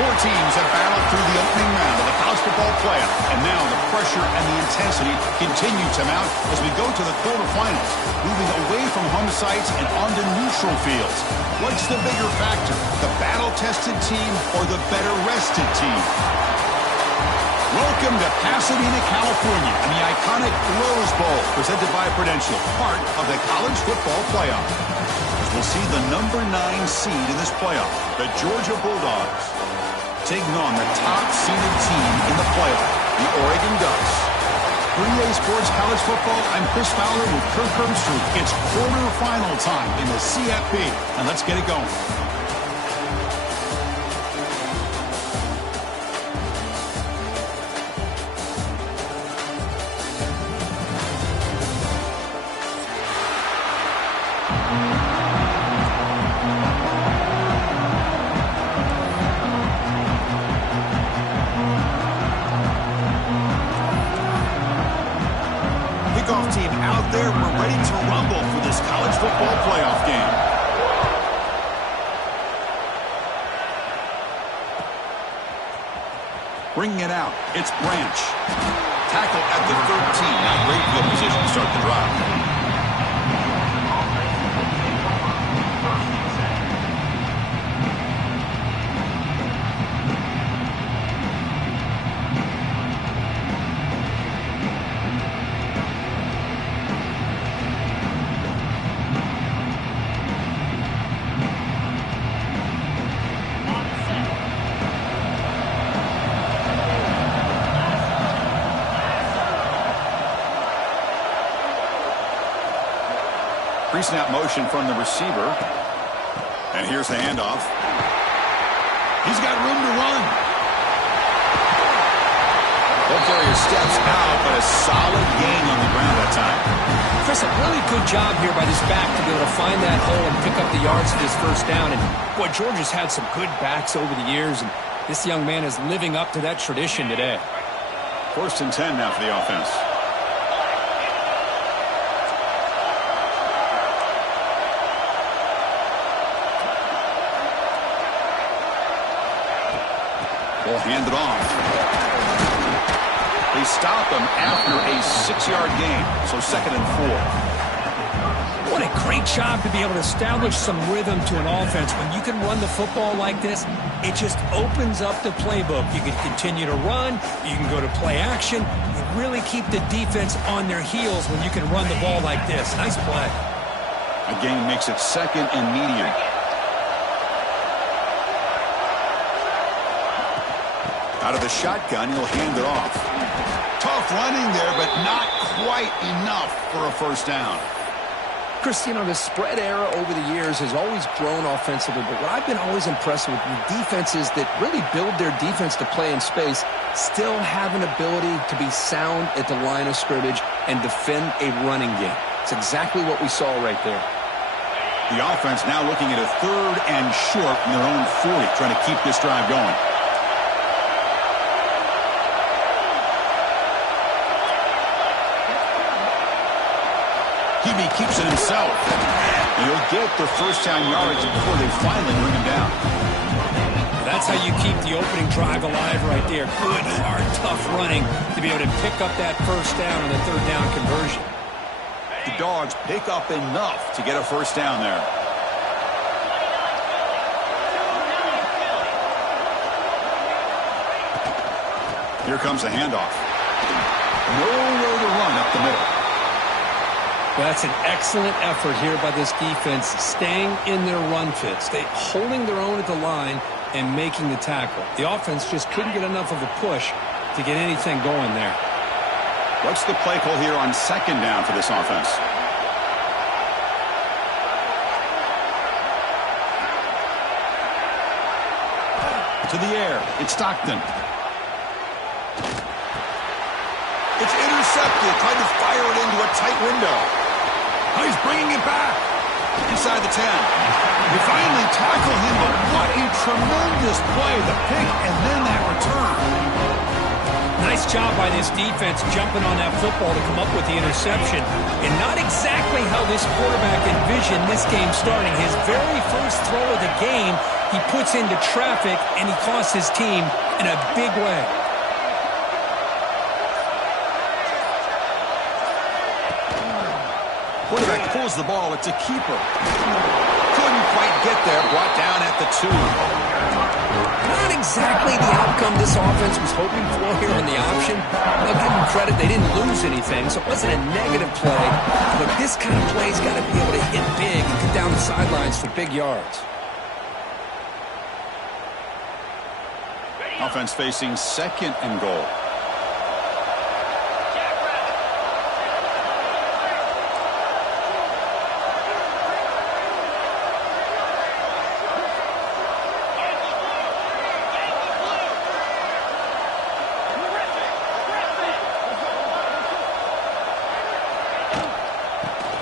Four teams have battled through the opening round of the college football playoff, and now the pressure and the intensity continue to mount as we go to the quarterfinals, moving away from home sites and onto neutral fields. What's the bigger factor, the battle-tested team or the better-rested team? Welcome to Pasadena, California, and the iconic Rose Bowl, presented by Prudential, part of the college football playoff. As we'll see the number 9 seed in this playoff, the Georgia Bulldogs, taking on the top-seeded team in the playoff, the Oregon Ducks. 3A Sports College Football, I'm Chris Fowler with Kirk Herbstreit. It's quarterfinal time in the CFP, and let's get it going. Team out there, we're ready to rumble for this college football playoff game. Bringing it out, it's Branch. Tackle at the 13. Now great field position to start the drive. Pre-snap motion from the receiver. And here's the handoff. He's got room to run. Ball carrier steps out, but a solid gain on the ground that time. Chris, a really good job here by this back to be able to find that hole and pick up the yards for this first down. And, boy, Georgia's had some good backs over the years, and this young man is living up to that tradition today. 1st and 10 now for the offense. Ball handed off. They stop him after a 6-yard gain, so 2nd and 4. What a great job to be able to establish some rhythm to an offense. When you can run the football like this, it just opens up the playbook. You can continue to run. You can go to play action. You really keep the defense on their heels when you can run the ball like this. Nice play. A gain makes it 2nd and medium. Out of the shotgun, he'll hand it off. Tough running there, but not quite enough for a first down. Chris, you know, the spread era over the years has always grown offensively, but what I've been always impressed with defenses that really build their defense to play in space still have an ability to be sound at the line of scrimmage and defend a running game. It's exactly what we saw right there. The offense now looking at a 3rd and short from their own 40, trying to keep this drive going. Hebe keeps it himself. And he'll get the first down yards before they finally bring him down. That's how you keep the opening drive alive right there. Good, hard, tough running to be able to pick up that first down on the 3rd down conversion. The Dogs pick up enough to get a first down there. Here comes the handoff. Nowhere to run up the middle. Well, that's an excellent effort here by this defense, staying in their run fits, holding their own at the line and making the tackle. The offense just couldn't get enough of a push to get anything going there. What's the play call here on 2nd down for this offense? To the air, it's Stockton. It's intercepted, trying to fire it into a tight window. Oh, he's bringing it back inside the 10. They finally tackle him, but what a tremendous play, the pick and then that return. Nice job by this defense jumping on that football to come up with the interception. And not exactly how this quarterback envisioned this game starting. His very first throw of the game, he puts into traffic, and he costs his team in a big way. Quarterback pulls the ball. It's a keeper. Couldn't quite get there. Brought down at the 2. Not exactly the outcome this offense was hoping for here on the option. I'll give them credit. They didn't lose anything, so it wasn't a negative play. But this kind of play's got to be able to hit big and get down the sidelines for big yards. Offense facing 2nd and goal.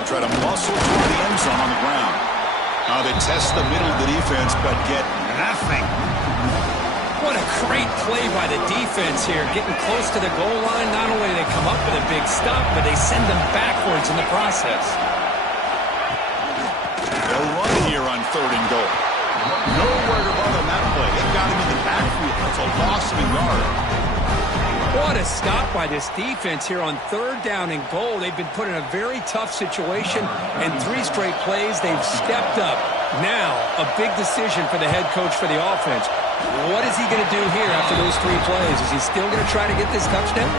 Try to muscle toward the end zone on the ground. Now they test the middle of the defense, but get nothing. What a great play by the defense here. Getting close to the goal line, not only do they come up with a big stop, but they send them backwards in the process. They'll run here on 3rd and goal. Nowhere to run on that play. They got him in the backfield. That's a loss of a yard. What a stop by this defense here on 3rd down and goal. They've been put in a very tough situation, and 3 straight plays, they've stepped up. Now, a big decision for the head coach for the offense. What is he going to do here after those 3 plays? Is he still going to try to get this touchdown?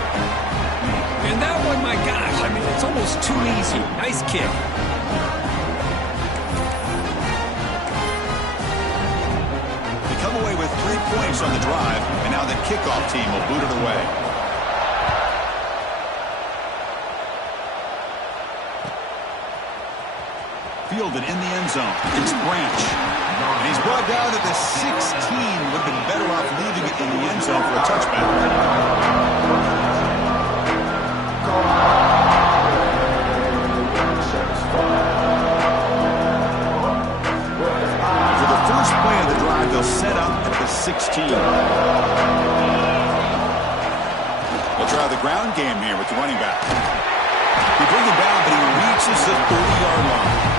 And that one, my gosh, I mean, it's almost too easy. Nice kick. They come away with 3 points on the drive, and now the kickoff team will boot it away. Fielded in the end zone. It's Branch. And he's brought down at the 16. Would have been better off leaving it in the end zone for a touchback. For the first play of the drive, they'll set up at the 16. They'll try the ground game here with the running back. They bring him down, but he reaches the 30-yard line.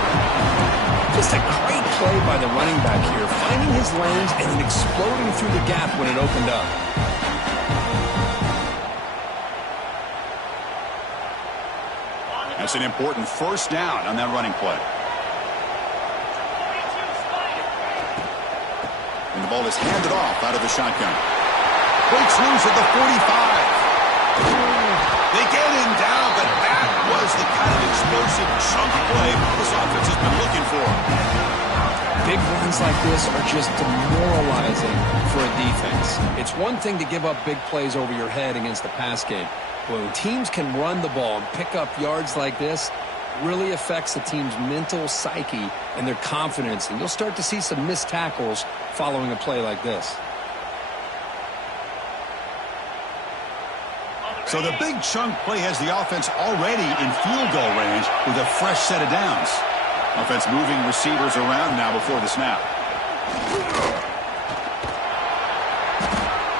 Just a great play by the running back here, finding his lanes and then exploding through the gap when it opened up. That's an important first down on that running play. And the ball is handed off out of the shotgun. Breaks loose at the 45. They get him down, but that was the kind of explosive chunk play this offense has been looking for. Big runs like this are just demoralizing for a defense. It's one thing to give up big plays over your head against the pass game. But when teams can run the ball and pick up yards like this, it really affects the team's mental psyche and their confidence. And you'll start to see some missed tackles following a play like this. So the big chunk play has the offense already in field goal range with a fresh set of downs. Offense moving receivers around now before the snap.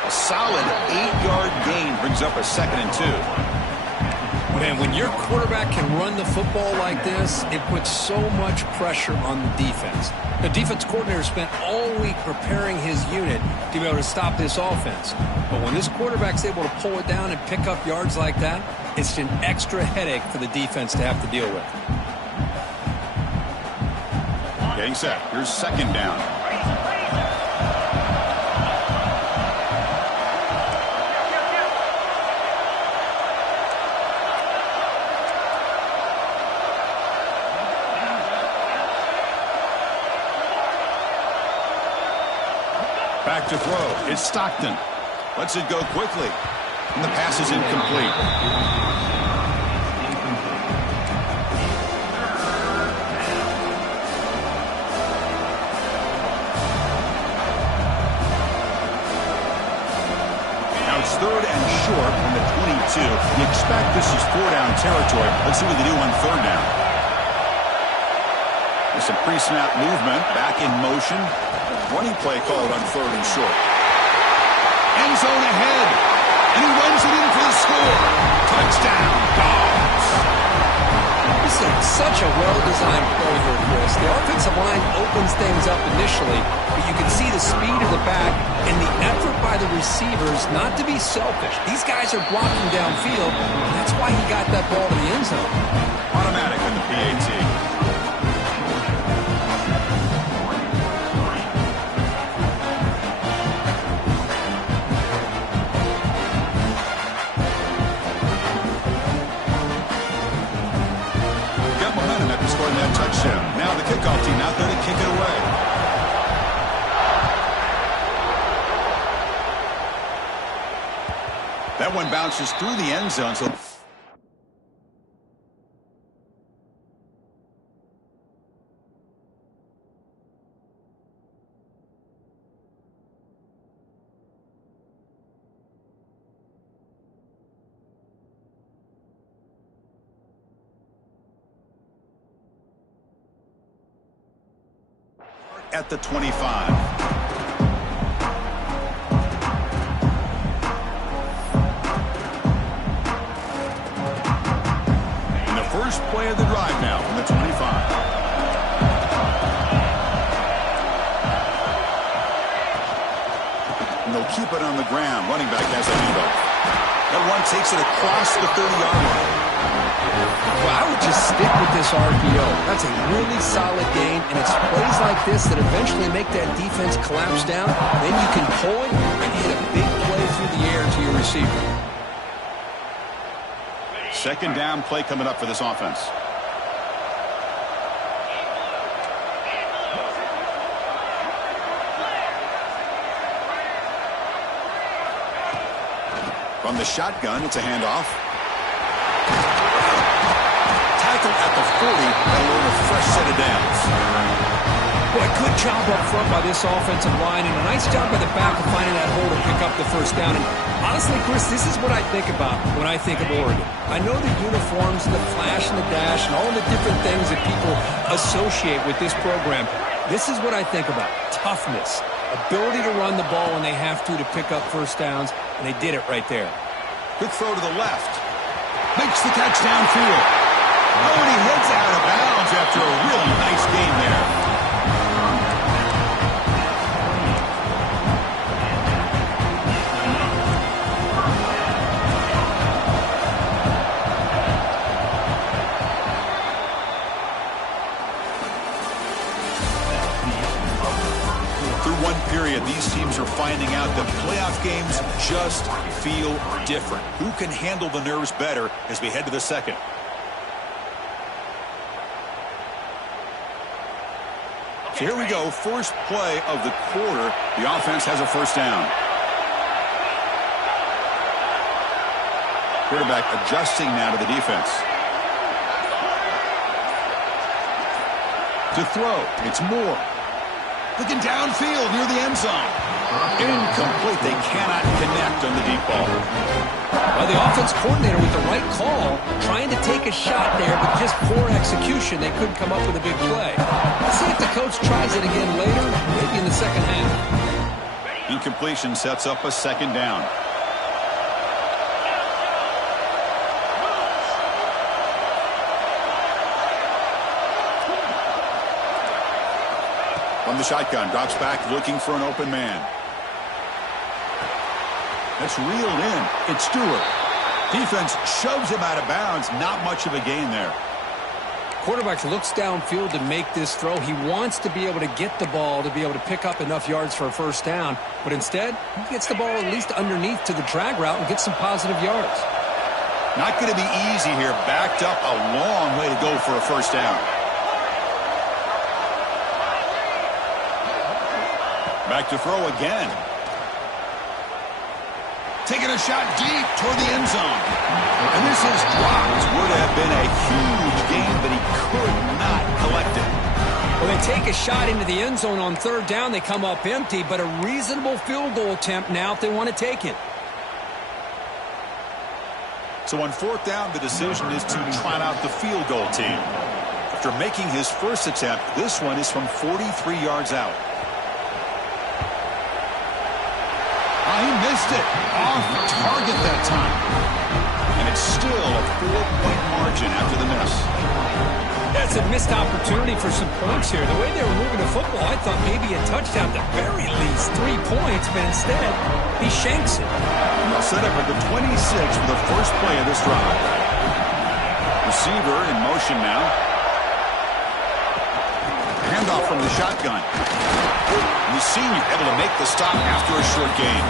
A solid 8-yard gain brings up a 2nd and 2. Man, when your quarterback can run the football like this, it puts so much pressure on the defense. The defense coordinator spent all week preparing his unit to be able to stop this offense. But when this quarterback's able to pull it down and pick up yards like that, it's an extra headache for the defense to have to deal with. Getting set. Here's 2nd down. Back to throw. It's Stockton. Lets it go quickly. And the pass is incomplete. Now it's 3rd and short from the 22. You expect this is 4-down territory. Let's see what they do on 3rd down. There's some pre-snap movement. Back in motion. Running play called on 3rd and short. End zone ahead. And he runs it in for the score. Touchdown, Dogs. This such a well-designed play here, Chris. The offensive line opens things up initially, but you can see the speed of the back and the effort by the receivers not to be selfish. These guys are blocking downfield, and that's why he got that ball to the end zone. Automatic in the PAT. Scoring that touchdown. Now the kickoff team out there to kick it away. That one bounces through the end zone. So at the 25. And the first play of the drive now from the 25. And they'll keep it on the ground. Running back has a handoff. That one takes it across the 30-yard line. Well, I would just stick with this RPO. That's a really solid gain, and it's plays like this that eventually make that defense collapse down. Then you can pull it and hit a big play through the air to your receiver. Second down play coming up for this offense. From the shotgun, it's a handoff. At the 40, that'll earn a fresh set of downs. Boy, good job up front by this offensive line, and a nice job by the back of finding that hole to pick up the first down. And honestly, Chris, this is what I think about when I think of Oregon. I know the uniforms, the flash and the dash, and all the different things that people associate with this program. This is what I think about. Toughness, ability to run the ball when they have to pick up first downs, and they did it right there. Quick throw to the left. Makes the catch downfield. Oh, and he heads out of bounds after a really nice game there. Through one period, these teams are finding out that playoff games just feel different. Who can handle the nerves better as we head to the second? So here we go, first play of the quarter. The offense has a first down. Quarterback adjusting now to the defense. To throw, it's Moore. Looking downfield near the end zone. Incomplete. They cannot connect on the deep ball. Well, the offense coordinator with the right call, trying to take a shot there, but just poor execution. They couldn't come up with a big play. Let's see if the coach tries it again later, maybe in the second half. Incompletion sets up a second down. From the shotgun, drops back looking for an open man. That's reeled in. It's Stewart. Defense shoves him out of bounds. Not much of a gain there. Quarterback looks downfield to make this throw. He wants to be able to get the ball to be able to pick up enough yards for a first down. But instead, he gets the ball at least underneath to the drag route and gets some positive yards. Not going to be easy here. Backed up a long way to go for a first down. Back to throw again. Taking a shot deep toward the end zone. And this is dropped. Would have been a huge gain, but he could not collect it. Well, they take a shot into the end zone on third down. They come up empty, but a reasonable field goal attempt now if they want to take it. So on fourth down, the decision is to trot out the field goal team. After making his first attempt, this one is from 43 yards out. He missed it. Off target that time. And it's still a 4-point margin after the miss. That's a missed opportunity for some points here. The way they were moving the football, I thought maybe a touchdown, at the very least 3 points, but instead, he shanks it. And they'll set up at the 26 for the first play of this drive. Receiver in motion now. Handoff from the shotgun. And the senior able to make the stop after a short gain.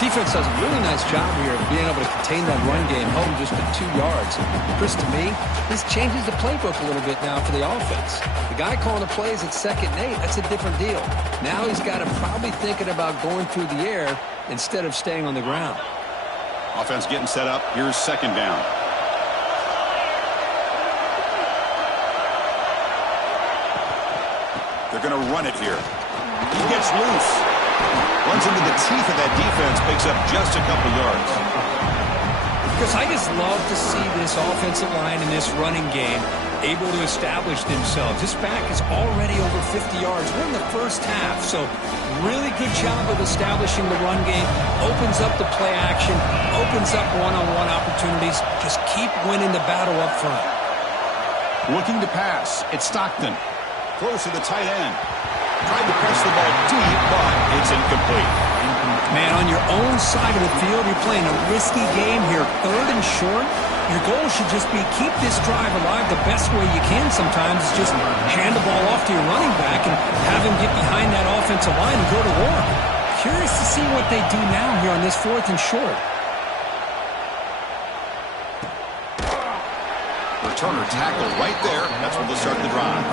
Defense does a really nice job here of being able to contain that run game home just to 2 yards. Chris, to me, this changes the playbook a little bit now for the offense. The guy calling the plays at 2nd and 8, that's a different deal. Now he's got to probably thinking about going through the air instead of staying on the ground. Offense getting set up. Here's 2nd down. They're going to run it here. He gets loose. Runs into the teeth of that defense, picks up just a couple yards. Because I just love to see this offensive line in this running game able to establish themselves. This back is already over 50 yards. We're in the first half, so really good job of establishing the run game. Opens up the play action, opens up one-on-one opportunities. Just keep winning the battle up front. Looking to pass. It's Stockton. Close to the tight end. Tried to press the ball deep, but it's incomplete. Man, on your own side of the field, you're playing a risky game here. 3rd and short. Your goal should just be keep this drive alive the best way you can sometimes. Is just hand the ball off to your running back and have him get behind that offensive line and go to work. Curious to see what they do now here on this 4th and short. Returner tackled right there. That's when they'll start the drive.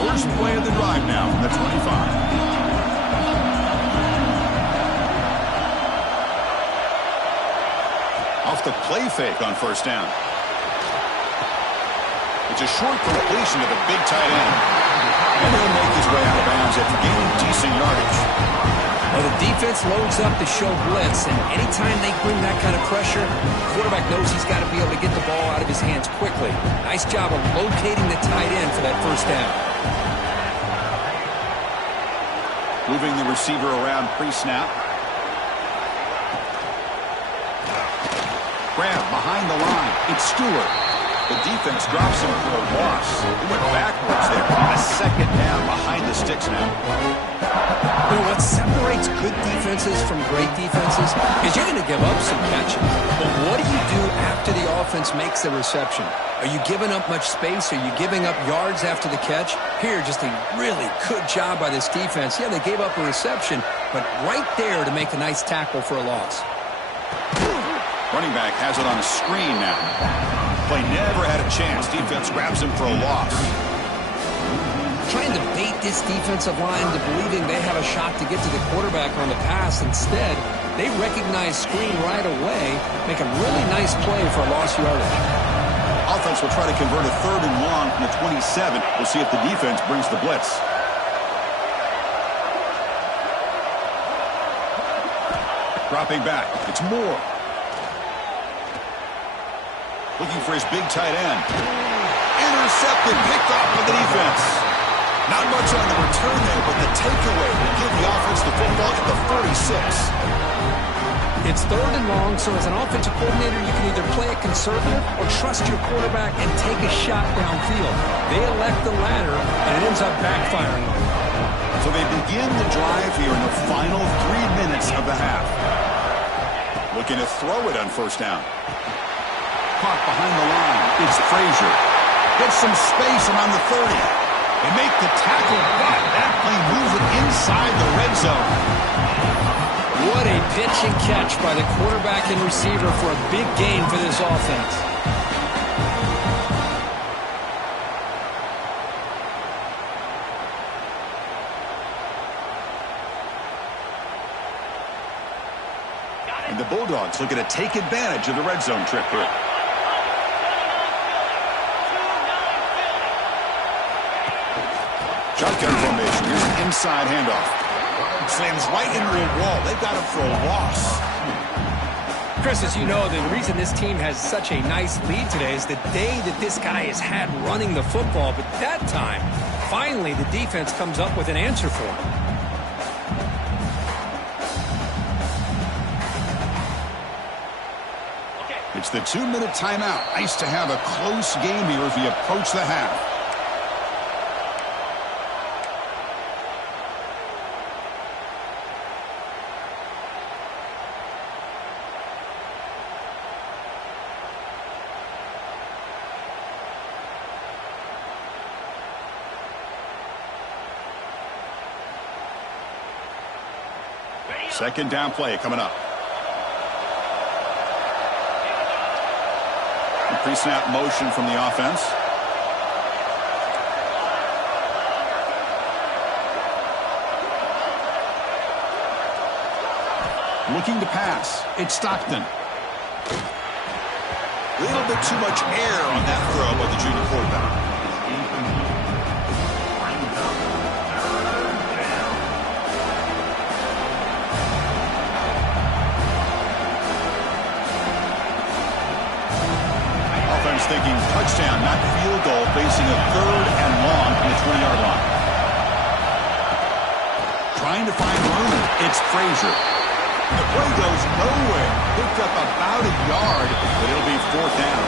First play of the drive now, the 25. Off the play fake on 1st down. It's a short completion to the big tight end. And he'll make his way out of bounds after gaining decent yardage. Well, the defense loads up to show blitz, and anytime they bring that kind of pressure, the quarterback knows he's got to be able to get the ball out of his hands quickly. Nice job of locating the tight end for that 1st down. Moving the receiver around pre-snap. Grab behind the line. It's Stewart. The defense drops him for a loss. He went backwards there on a 2nd down behind the sticks now. You know, what separates good defenses from great defenses is you're going to give up some catches. But what do you do after the offense makes the reception? Are you giving up much space? Are you giving up yards after the catch? Here, just a really good job by this defense. Yeah, they gave up a reception, but right there to make a nice tackle for a loss. Running back has it on a screen now. Play never had a chance. Defense grabs him for a loss. Trying to bait this defensive line to believing they have a shot to get to the quarterback on the pass. Instead, they recognize screen right away, make a really nice play for a lost yardage. Offense will try to convert a 3rd and long from the 27. We'll see if the defense brings the blitz. Dropping back. It's Moore. Looking for his big tight end. Intercepted, picked off by the defense. Not much on the return there, but the takeaway will give the offense the football at the 46. It's 3rd and long, so as an offensive coordinator, you can either play it conservative or trust your quarterback and take a shot downfield. They elect the latter, and it ends up backfiring on them. So they begin the drive here in the final 3 minutes of the half. Looking to throw it on 1st down. Caught behind the line. It's Frazier. Gets some space around the 30. They make the tackle, but that play moves it inside the red zone. What a pitch and catch by the quarterback and receiver for a big gain for this offense. And the Bulldogs looking to take advantage of the red zone trip here. Shotgun formation. Here's an inside handoff. Slams right into a wall. They got him for a loss. Chris, as you know, the reason this team has such a nice lead today is the day that this guy has had running the football. But that time, finally, the defense comes up with an answer for him. It's the 2-minute timeout. Nice to have a close game here as we approach the half. Second down play coming up. Pre-snap motion from the offense. Looking to pass. It's Stockton. A little bit too much air on that throw by the junior quarterback. Thinking touchdown, not field goal, facing a 3rd and long from the 20-yard line. Trying to find room. It's Frazier. The play goes nowhere. Picked up about a yard, but it'll be 4th down.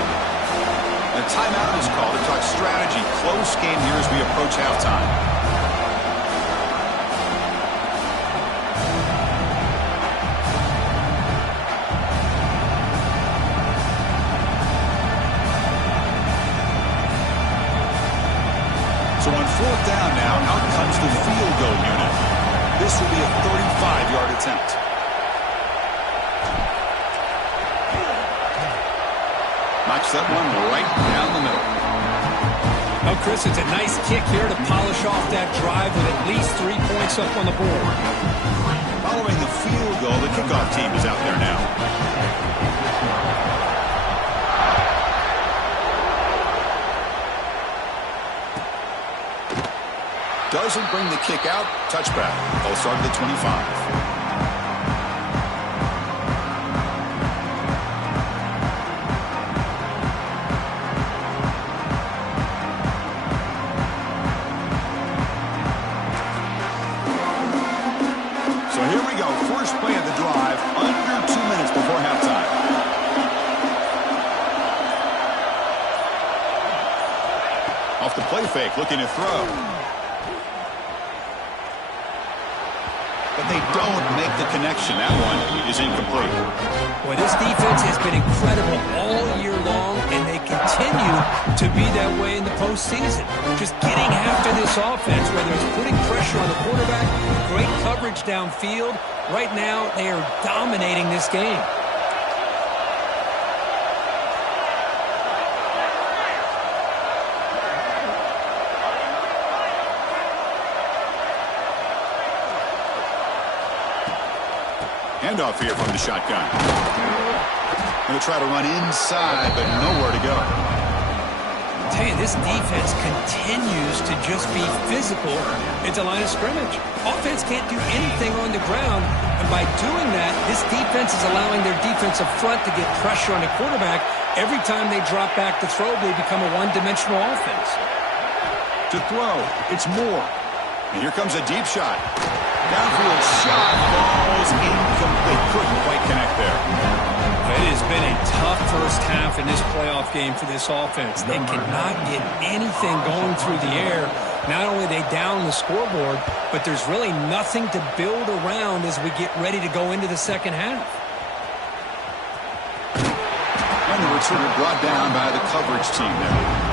A timeout is called to talk strategy. Close game here as we approach halftime. So on 4th down now, out comes the field goal unit. This will be a 35-yard attempt. Knocks that one right down the middle. Oh, Chris, it's a nice kick here to polish off that drive with at least 3 points up on the board. Following the field goal, the kickoff team is out there now. Doesn't bring the kick out. Touchback. They'll start at the 25. So here we go. First play of the drive. Under 2 minutes before halftime. Off the play fake. Looking to throw. But they don't make the connection. That one is incomplete. Well, this defense has been incredible all year long, and they continue to be that way in the postseason. Just getting after this offense, whether it's putting pressure on the quarterback, great coverage downfield. Right now, they are dominating this game. Handoff here from the shotgun. Going to try to run inside, but nowhere to go. I tell you, this defense continues to just be physical at the line of scrimmage. Offense can't do anything on the ground, and by doing that, this defense is allowing their defensive front to get pressure on the quarterback. Every time they drop back to throw, they become a one-dimensional offense. To throw, it's Moore. And here comes a deep shot. Downfield shot falls incomplete. Couldn't quite connect there. It has been a tough first half in this playoff game for this offense. They cannot get anything going through the air. Not only are they down the scoreboard, but there's really nothing to build around as we get ready to go into the second half. And the returner brought down by the coverage team there.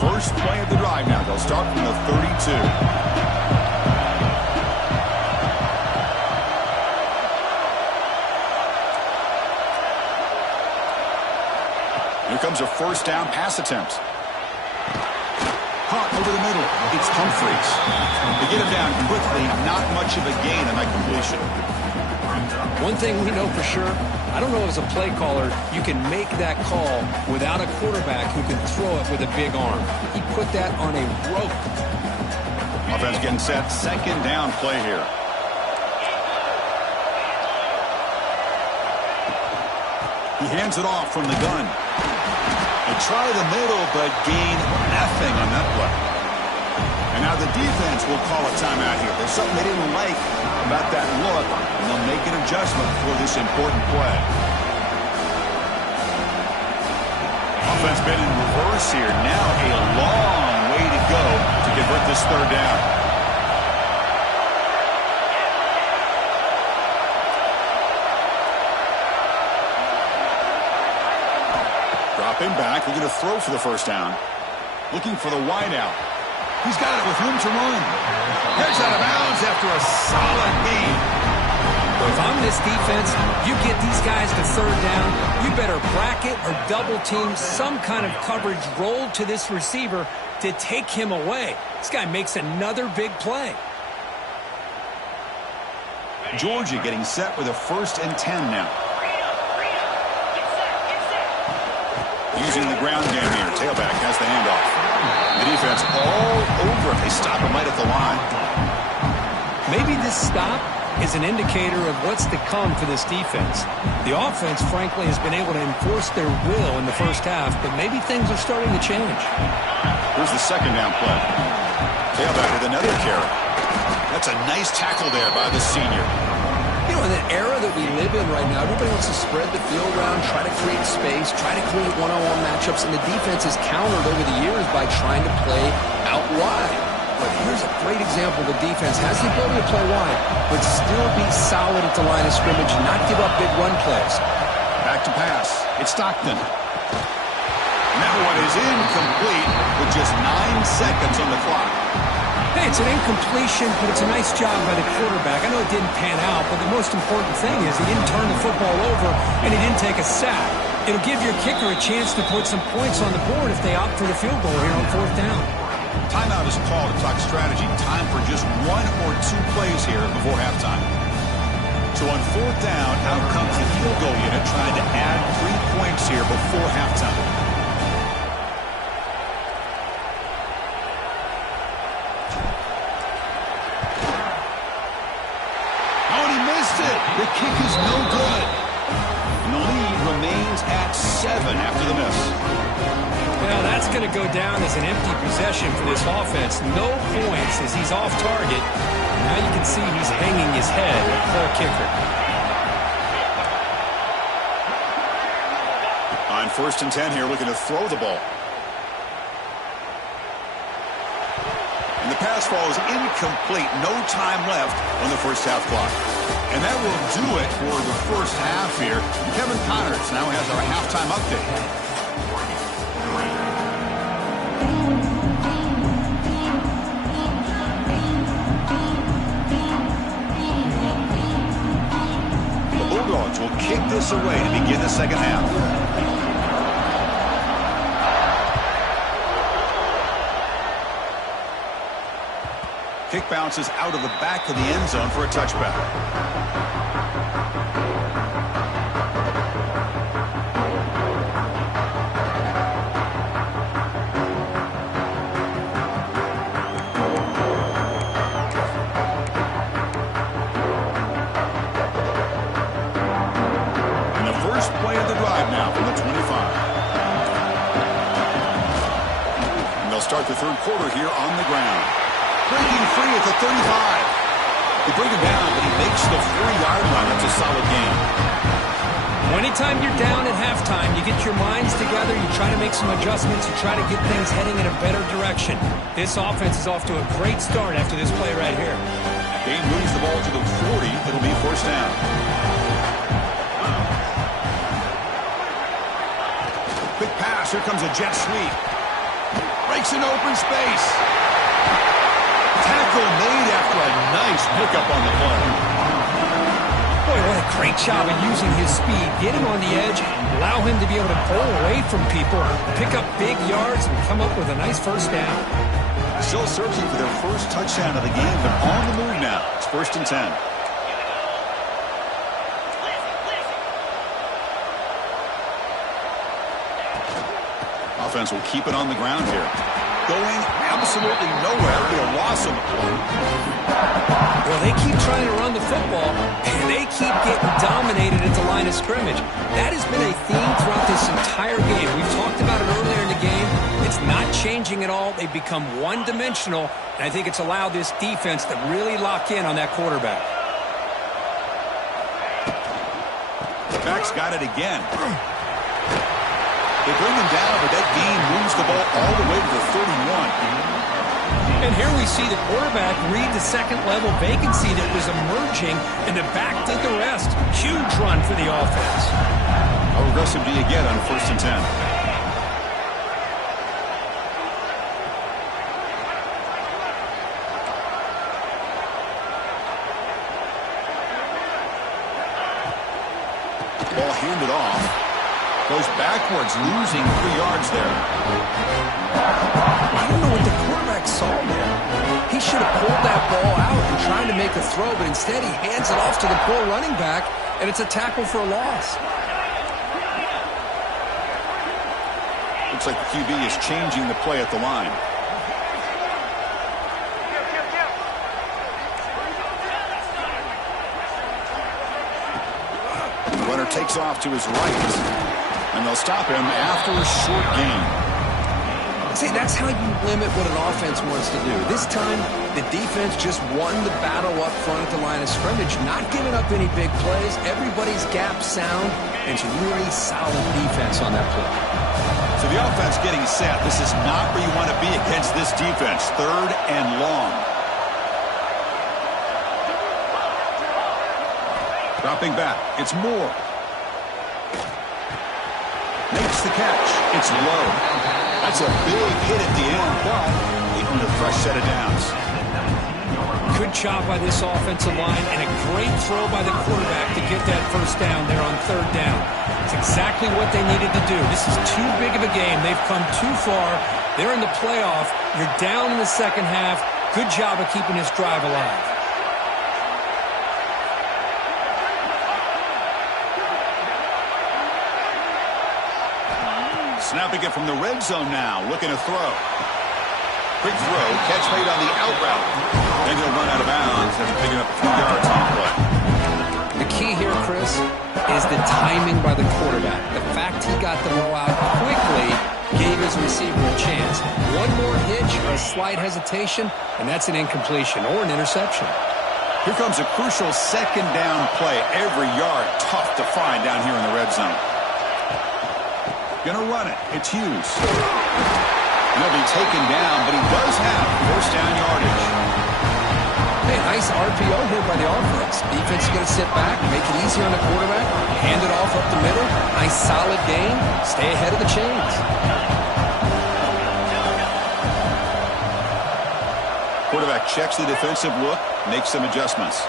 First play of the drive now. They'll start from the 32. Here comes a first down pass attempt. Caught over the middle. It's Humphreys. They get him down quickly. Not much of a gain on that completion. One thing we know for sure, I don't know as a play caller, you can make that call without a quarterback who can throw it with a big arm. He put that on a rope. Offense getting set. Second down play here. He hands it off from the gun. They try the middle, but gain nothing on that play. And now the defense will call a timeout here. There's something they didn't like about that look, and they'll make an adjustment for this important play. Offense been in reverse here. Now a long way to go to convert this third down. Dropping back, looking to throw for the first down. Looking for the wideout. He's got it with room to run. Heads out of bounds after a solid gain. If I'm this defense, you get these guys to third down, you better bracket or double team some kind of coverage rolled to this receiver to take him away. This guy makes another big play. Georgia getting set with a 1st and 10 now. Using the ground game here. Tailback has the handoff. The defense all over him. They stop him right at the line. Maybe this stop is an indicator of what's to come for this defense. The offense, frankly, has been able to enforce their will in the first half, but maybe things are starting to change. Here's the second down play. Tailback with another carry. That's a nice tackle there by the senior. You know, in the era that we live in right now, everybody wants to spread the field around, try to create space, try to create one-on-one matchups, and the defense has countered over the years by trying to play out wide. But here's a great example. The defense has the ability to play wide, but still be solid at the line of scrimmage and not give up big run plays. Back to pass. It's Stockton. And that one is incomplete with just 9 seconds on the clock. Hey, it's an incompletion, but it's a nice job by the quarterback. I know it didn't pan out, but the most important thing is he didn't turn the football over and he didn't take a sack. It'll give your kicker a chance to put some points on the board if they opt for the field goal here on 4th down. Timeout is called to talk strategy. Time for just 1 or 2 plays here before halftime. So on 4th down, out comes the field goal unit trying to add 3 points here before halftime. The kick is no good. And the lead remains at 7 after the miss. Well, that's going to go down as an empty possession for this offense. No points as he's off target. Now you can see he's hanging his head at poor kicker. On 1st and 10 here, looking to throw the ball. And the pass ball is incomplete. No time left on the first half clock. And that will do it for the first half here. Kevin Connors now has our halftime update. The Bulldogs will kick this away to begin the second half. Kick bounces out of the back of the end zone for a touchback. And the first play of the drive now from the 25. And they'll start the third quarter here on the ground. Breaking free at the 35. They bring him down, but he makes the 4-yard line. That's a solid gain. Anytime you're down at halftime, you get your minds together, you try to make some adjustments, you try to get things heading in a better direction. This offense is off to a great start after this play right here. Game moves the ball to the 40. It'll be 1st down. Quick pass. Here comes a jet sweep. Breaks an open space. Tackle made after a nice pickup on the play. Boy, what a great job of using his speed. Get him on the edge, allow him to be able to pull away from people, pick up big yards, and come up with a nice first down. Still searching for their first touchdown of the game, but on the move now. It's 1st and 10. Offense will keep it on the ground here. Going absolutely nowhere. It'll be a loss on the play. Well, they keep trying to run the football, and they keep getting dominated at the line of scrimmage. That has been a theme throughout this entire game. We've talked about it earlier in the game. It's not changing at all. They've become one-dimensional, and I think it's allowed this defense to really lock in on that quarterback. Back's got it again. They bring him down, but that gain moves the ball all the way to the 31. And here we see the quarterback read the second-level vacancy that was emerging, and the back did the rest. Huge run for the offense. How aggressive do you get on 1st and 10? Ball handed off. Goes backwards, losing 3 yards there. I don't know what the quarterback saw there. He should have pulled that ball out and tried to make a throw, but instead he hands it off to the poor running back, and it's a tackle for a loss. Looks like the QB is changing the play at the line. The runner takes off to his right, and they'll stop him after a short gain. See, that's how you limit what an offense wants to do. This time, the defense just won the battle up front at the line of scrimmage, not giving up any big plays. Everybody's gap sound, and it's really solid defense on that play. So the offense getting set. This is not where you want to be against this defense. 3rd and long. Dropping back. It's Moore. Makes the catch. It's low. That's a big hit at the end, but they earned a fresh set of downs. Good job by this offensive line, and a great throw by the quarterback to get that first down there on 3rd down. It's exactly what they needed to do. This is too big of a game. They've come too far. They're in the playoff. You're down in the second half. Good job of keeping this drive alive. Snapping it from the red zone now, looking to throw. Quick throw, catch made on the out route. Then he'll run out of bounds after picking up a few yards on the play. The key here, Chris, is the timing by the quarterback. The fact he got the ball out quickly gave his receiver a chance. One more hitch or a slight hesitation, and that's an incompletion or an interception. Here comes a crucial 2nd down play. Every yard tough to find down here in the red zone. Gonna run it. It's Hughes. He'll be taken down, but he does have 1st down yardage. Hey, nice RPO here by the offense. Defense is going to sit back, make it easy on the quarterback, hand it off up the middle. Nice solid gain. Stay ahead of the chains. Quarterback checks the defensive look, makes some adjustments.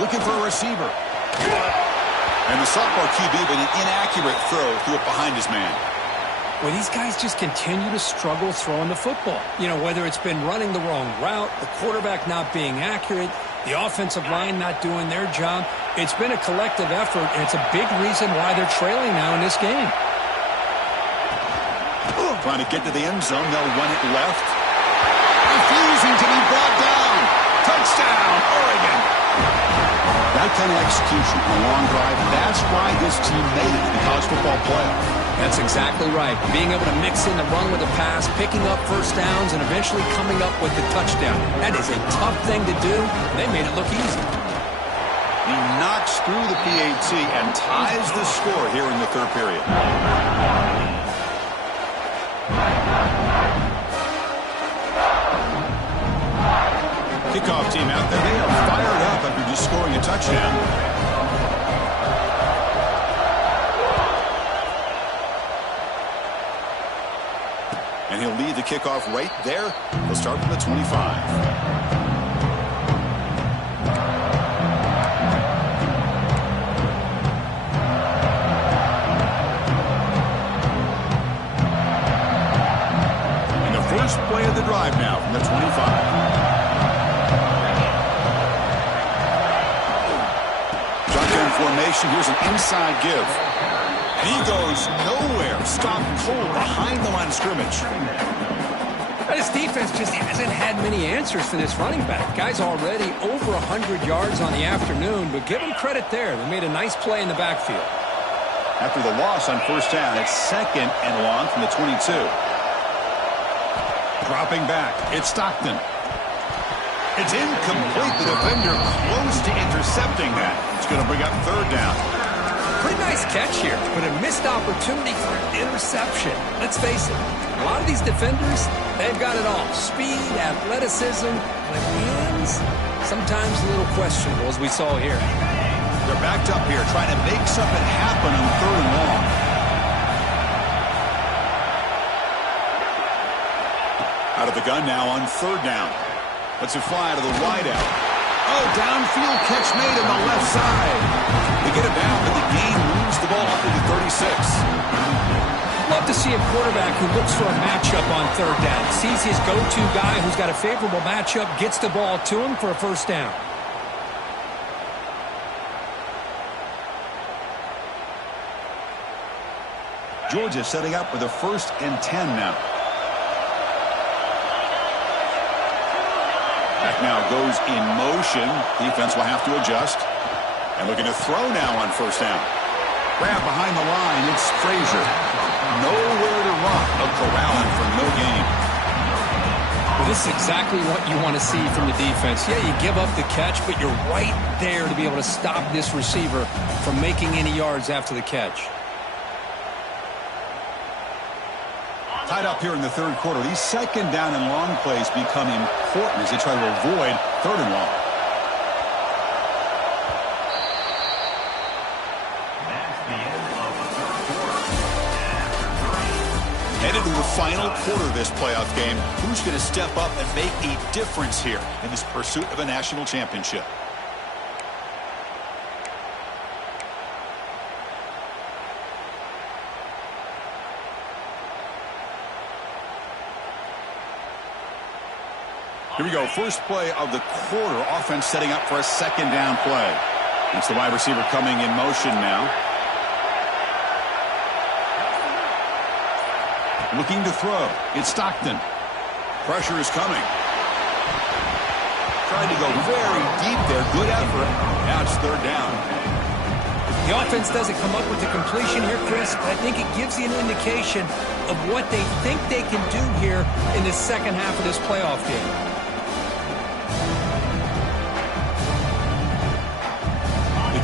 Looking for a receiver. And the sophomore QB with an inaccurate throw threw it behind his man. Well, these guys just continue to struggle throwing the football. You know, whether it's been running the wrong route, the quarterback not being accurate, the offensive line not doing their job. It's been a collective effort, and it's a big reason why they're trailing now in this game. Trying to get to the end zone. They'll run it left. Refusing to be brought down. Touchdown, Oregon. That kind of execution on a long drive, that's why this team made it to the college football playoff. That's exactly right. Being able to mix in the run with the pass, picking up first downs, and eventually coming up with the touchdown. That is a tough thing to do. They made it look easy. He knocks through the PAT and ties the score here in the 3rd period. Kickoff team out there. They are fired up after just scoring a touchdown. And he'll lead the kickoff right there. He'll start from the 25. First play of the drive now from the 25. Shotgun formation. Here's an inside give. And he goes nowhere. Stopped cold behind the line of scrimmage. This defense just hasn't had many answers for this running back. Guy's already over 100 yards on the afternoon, but give him credit there. They made a nice play in the backfield. After the loss on first down, it's 2nd and long from the 22. Dropping back, it's Stockton. It's incomplete. The defender close to intercepting that. It's going to bring up 3rd down. Pretty nice catch here, but a missed opportunity for an interception. Let's face it, a lot of these defenders, they've got it all. Speed, athleticism, but hands, sometimes a little questionable, as we saw here. They're backed up here, trying to make something happen on 3rd and long. Out of the gun now on 3rd down. Lets it fly to the wideout. Oh, downfield catch made on the left side. They get it down, but the game moves the ball up to the 36. Love to see a quarterback who looks for a matchup on 3rd down. Sees his go-to guy who's got a favorable matchup, gets the ball to him for a 1st down. Georgia setting up for the 1st and 10 now. Back now goes in motion. Defense will have to adjust. And looking to throw now on 1st down. Grab behind the line. It's Frazier. Nowhere to run. A corralling for no gain. Well, this is exactly what you want to see from the defense. Yeah, you give up the catch, but you're right there to be able to stop this receiver from making any yards after the catch. Tied up here in the 3rd quarter. These 2nd down and long plays become important as they try to avoid 3rd and long. Headed to the final quarter of this playoff game. Who's going to step up and make a difference here in this pursuit of a national championship? Here we go. First play of the quarter. Offense setting up for a 2nd down play. It's the wide receiver coming in motion now. Looking to throw. It's Stockton. Pressure is coming. Trying to go very deep there. Good effort. Now it's 3rd down. The offense doesn't come up with the completion here, Chris, but I think it gives you an indication of what they think they can do here in the 2nd half of this playoff game.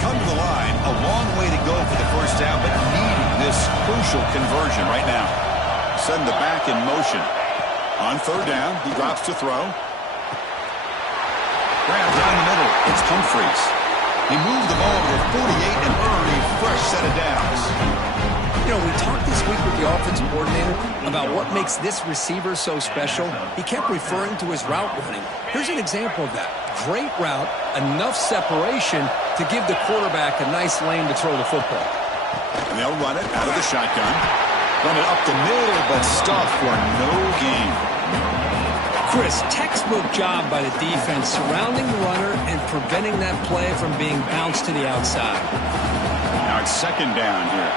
Come to the line, a long way to go for the 1st down, but needing this crucial conversion right now. Send the back in motion. On 3rd down, he drops to throw. Grab down the middle, it's Humphreys. He moved the ball to the 48 and earned a fresh set of downs. You know, we talked this week with the offensive coordinator about what makes this receiver so special. He kept referring to his route running. Here's an example of that. Great route, enough separation to give the quarterback a nice lane to throw the football. And they'll run it out of the shotgun. Run it up the middle, but stuffed for no gain. Chris, textbook job by the defense surrounding the runner and preventing that play from being bounced to the outside. Now it's 2nd down here.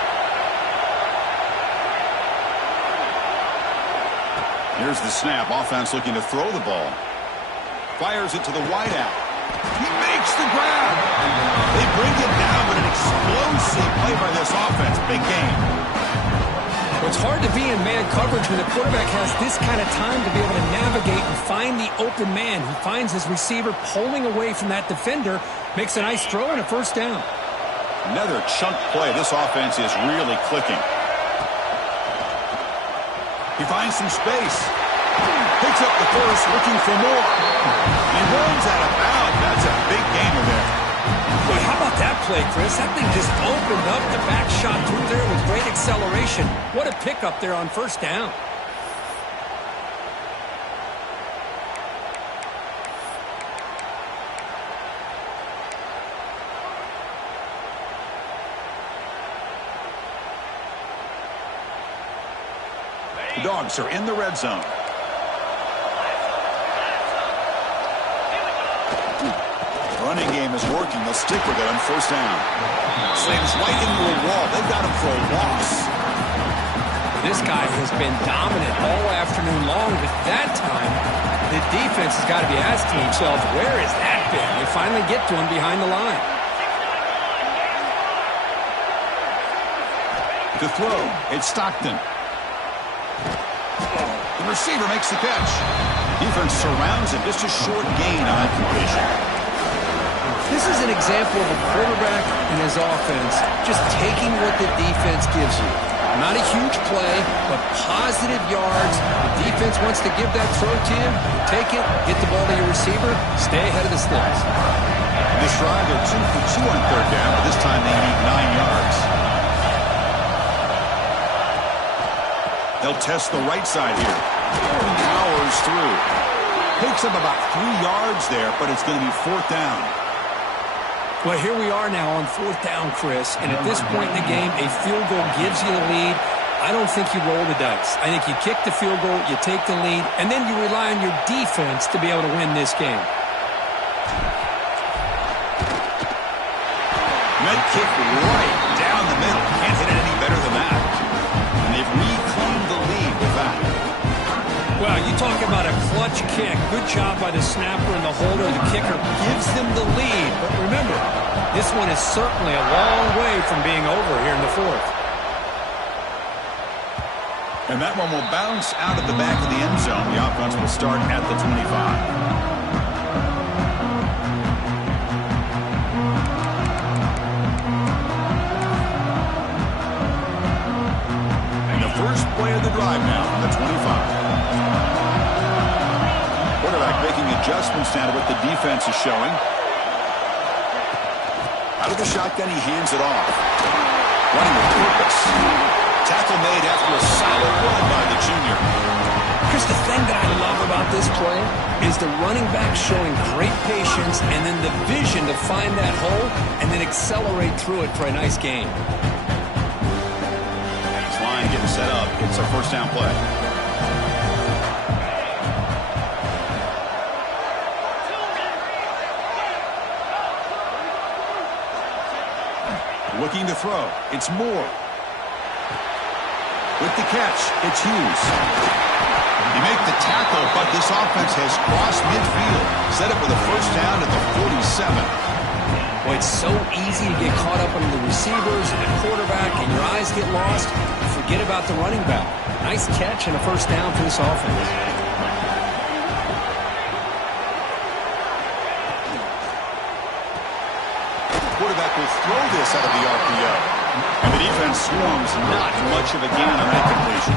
Here's the snap. Offense looking to throw the ball. Fires it to the wideout. He makes the grab. They bring it down, but an explosive play by this offense. Big game. Well, it's hard to be in man coverage when the quarterback has this kind of time to be able to navigate and find the open man. He finds his receiver pulling away from that defender, makes a nice throw and a 1st down. Another chunk play. This offense is really clicking. He finds some space. Picks up the first, looking for more. He runs out of bounds. That's a big gainer there. Boy, how about that play, Chris? That thing just opened up. The back shot through there with great acceleration. What a pickup there on 1st down. The Dogs are in the red zone. Running game is working. They'll stick with it on 1st down. Slams right into a wall. They've got him for a loss. This guy has been dominant all afternoon long, but that time, the defense has got to be asking themselves, where has that been? They finally get to him behind the line. To throw, it's Stockton. The receiver makes the catch. Defense surrounds him. Just a short gain on that completion. This is an example of a quarterback and his offense just taking what the defense gives you. Not a huge play, but positive yards. The defense wants to give that throw to you. Take it, get the ball to your receiver, stay ahead of the sticks. In this drive, they're 2 for 2 on third down, but this time they need 9 yards. They'll test the right side here. Powers through. Picks up about 3 yards there, but it's going to be 4th down. Well, here we are now on 4th down, Chris, and at this point in the game, a field goal gives you the lead. I don't think you roll the dice. I think you kick the field goal, you take the lead, and then you rely on your defense to be able to win this game. Med kick right down the middle. Can't hit it any better than that. And they've reclaimed the lead with that. Well, you talk about a clutch kick. Good job by the snapper and the holder. The kicker gives them the lead. But remember, this one is certainly a long way from being over here in the 4th. And that one will bounce out of the back of the end zone. The offense will start at the 25. First play of the drive now on the 25. Quarterback making adjustments now to what the defense is showing. Out of the shotgun, he hands it off. Running with purpose. Tackle made after a solid run by the junior. Chris, the thing that I love about this play is the running back showing great patience and then the vision to find that hole and then accelerate through it for a nice gain. Getting set up. It's a 1st down play. Looking to throw. It's Moore. With the catch, it's Hughes. They make the tackle, but this offense has crossed midfield. Set up with a 1st down at the 47. Boy, it's so easy to get caught up under the receivers and the quarterback, and your eyes get lost. Forget about the running back. Nice catch and a 1st down for this offense. Quarterback will throw this out of the RPO. And the defense swarms not much of a gain on that completion.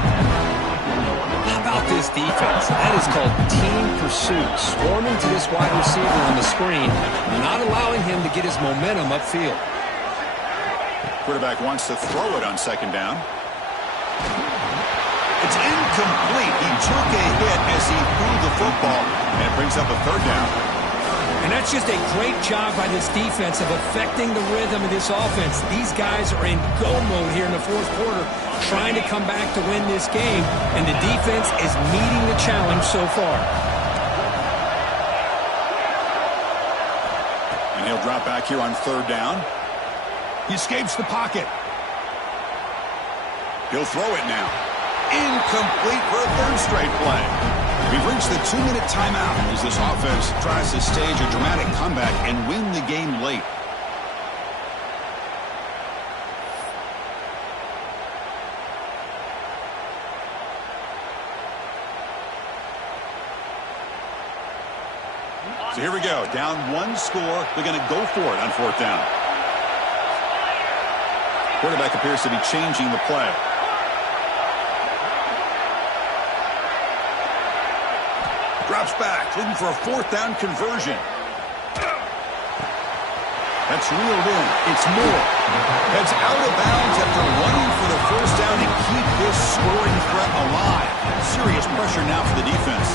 How about this defense? That is called team pursuit. Swarming to this wide receiver on the screen, not allowing him to get his momentum upfield. Quarterback wants to throw it on 2nd down. It's incomplete. He took a hit as he threw the football, and it brings up a 3rd down. And that's just a great job by this defense of affecting the rhythm of this offense. These guys are in go mode here in the 4th quarter, trying to come back to win this game, and the defense is meeting the challenge so far. And he'll drop back here on 3rd down. He escapes the pocket. He'll throw it now. Incomplete for a 3rd straight play. We've reached the 2-minute timeout as this offense tries to stage a dramatic comeback and win the game late. So here we go. Down 1 score. They're going to go for it on 4th down. Quarterback appears to be changing the play. Drops back, looking for a 4th down conversion. That's reeled in. It's Moore. Heads out of bounds after running for the 1st down to keep this scoring threat alive. Serious pressure now for the defense.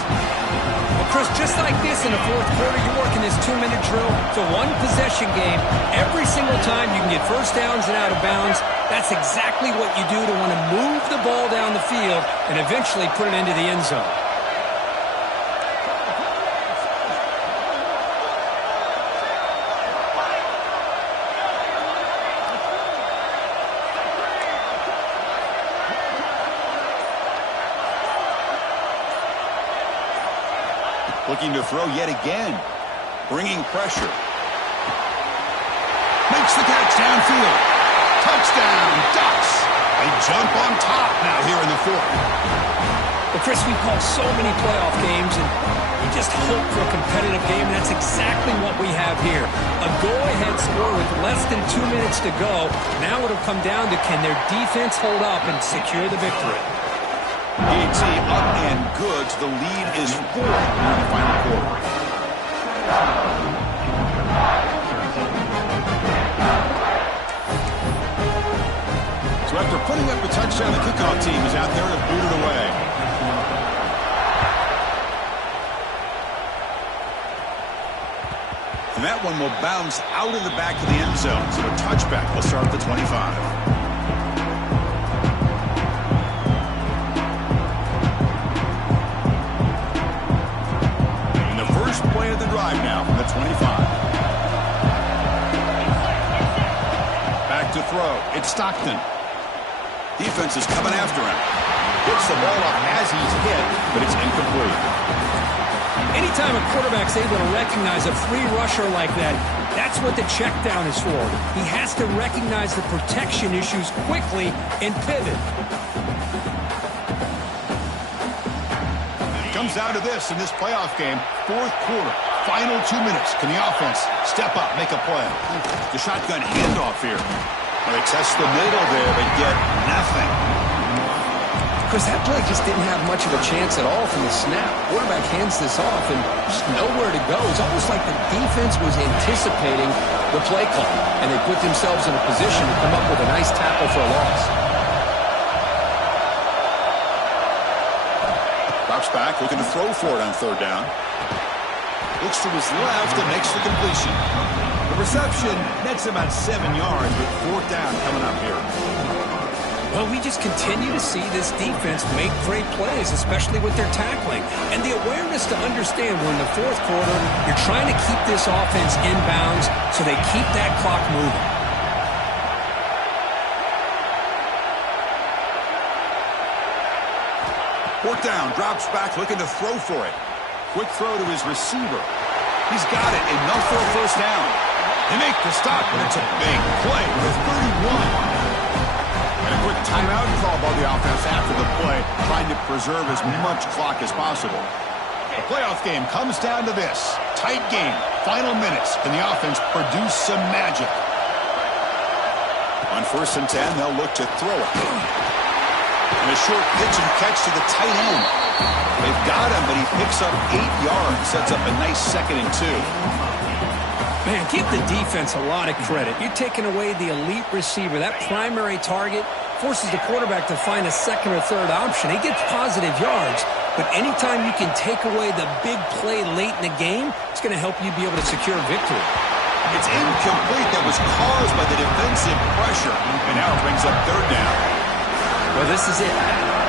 Well, Chris, just like this in the 4th quarter, you're working this 2-minute drill. It's a 1-possession game. Every single time you can get 1st downs and out of bounds, that's exactly what you do to want to move the ball down the field and eventually put it into the end zone. Looking to throw yet again. Bringing pressure. Makes the catch downfield. Touchdown, Ducks. They jump on top now here in the fourth. Well, Chris, we call so many playoff games, and you just hope for a competitive game. That's exactly what we have here. A go-ahead score with less than 2 minutes to go. Now it'll come down to can their defense hold up and secure the victory. PAT up and good. The lead is 4 in the final quarter. So after putting up a touchdown, the kickoff team is out there to boot it away. And that one will bounce out of the back of the end zone. So a touchback will start at the 25. Play of the drive now from the 25. Back to throw. It's Stockton. Defense is coming after him. Gets the ball up as he's hit, but it's incomplete. Anytime a quarterback's able to recognize a free rusher like that, that's what the check down is for. He has to recognize the protection issues quickly and pivot. Comes down to this in this playoff game. Fourth quarter. Final 2 minutes. Can the offense step up, make a play? The shotgun handoff here. Well, they test the middle there, but get nothing. Chris, that play just didn't have much of a chance at all from the snap. Quarterback hands this off and just nowhere to go. It's almost like the defense was anticipating the play call, and they put themselves in a position to come up with a nice tackle for a loss. Drops back, looking to throw for it on third down. Looks to his left and makes the completion. The reception nets about 7 yards, but fourth down coming up here. Well, we just continue to see this defense make great plays, especially with their tackling. And the awareness to understand we're in the fourth quarter, you're trying to keep this offense in bounds so they keep that clock moving. Fourth down, drops back, looking to throw for it. Quick throw to his receiver. He's got it, enough for a first down. They make the stop, but it's a big play with 31. And a quick timeout call by the offense after the play, trying to preserve as much clock as possible. The playoff game comes down to this. Tight game, final minutes. Can the offense produce some magic? On 1st and 10, they'll look to throw it. And a short pitch and catch to the tight end. They've got him, but he picks up 8 yards. Sets up a nice 2nd and 2. Man, give the defense a lot of credit. You're taking away the elite receiver. That primary target forces the quarterback to find a second or third option. He gets positive yards, but anytime you can take away the big play late in the game, it's going to help you be able to secure victory. It's incomplete. That was caused by the defensive pressure. And now it brings up third down. Well, this is it.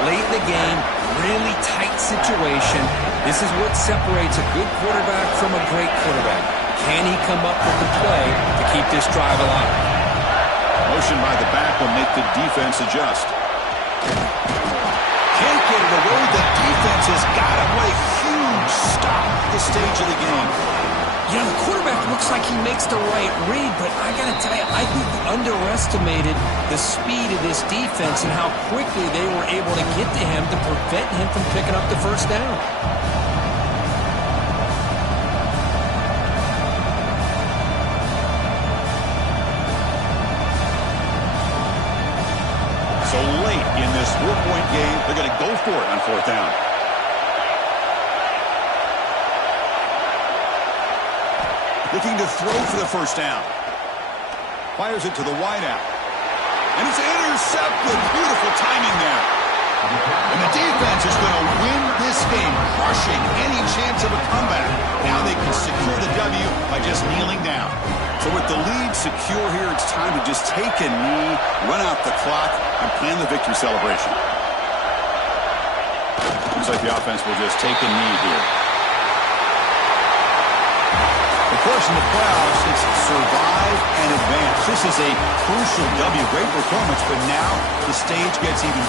Late in the game, really tight situation. This is what separates a good quarterback from a great quarterback. Can he come up with the play to keep this drive alive? Motion by the back will make the defense adjust. Can't get it away. The defense has got him. What a huge stop at this stage of the game. Yeah, the quarterback looks like he makes the right read, but I got to tell you, I think he underestimated the speed of this defense and how quickly they were able to get to him to prevent him from picking up the first down. So late in this 4-point game, they're going to go for it on fourth down. Looking to throw for the first down. Fires it to the wideout. And it's intercepted. Beautiful timing there. And the defense is going to win this game, crushing any chance of a comeback. Now they can secure the W by just kneeling down. So with the lead secure here, it's time to just take a knee, run out the clock, and plan the victory celebration. Looks like the offense will just take a knee here. Of course, in the playoffs, it's survive and advance. This is a crucial W. Great performance, but now the stage gets even